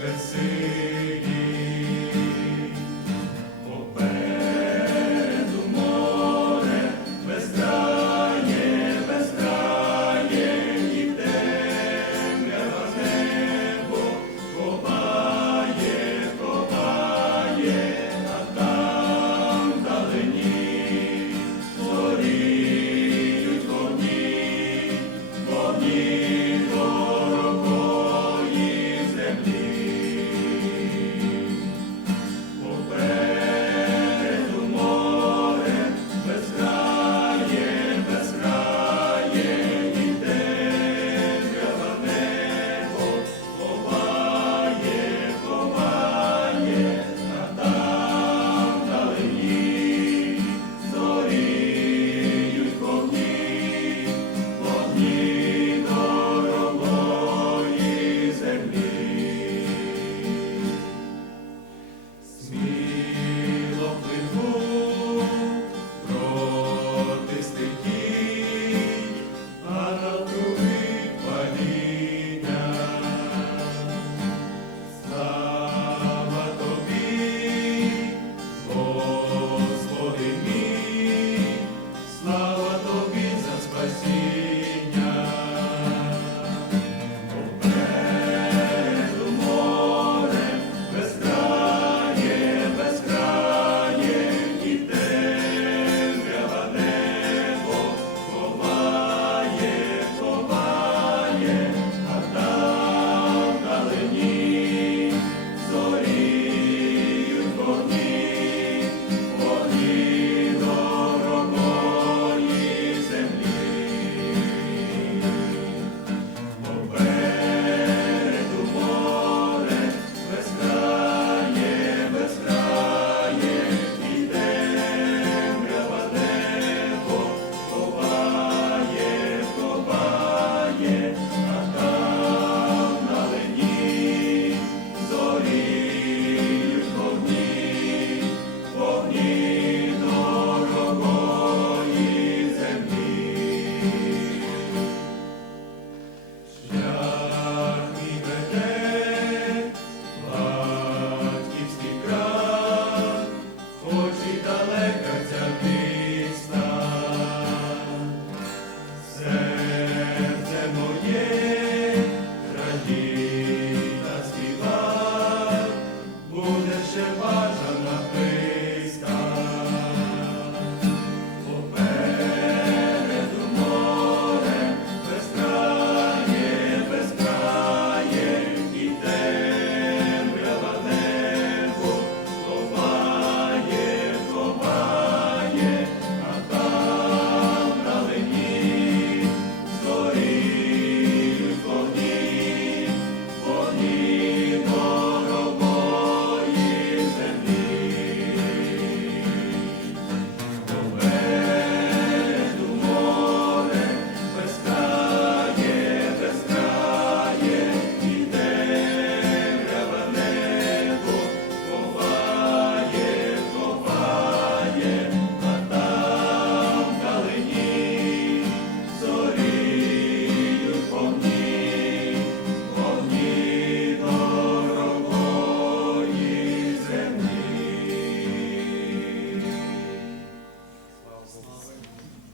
Bendecir.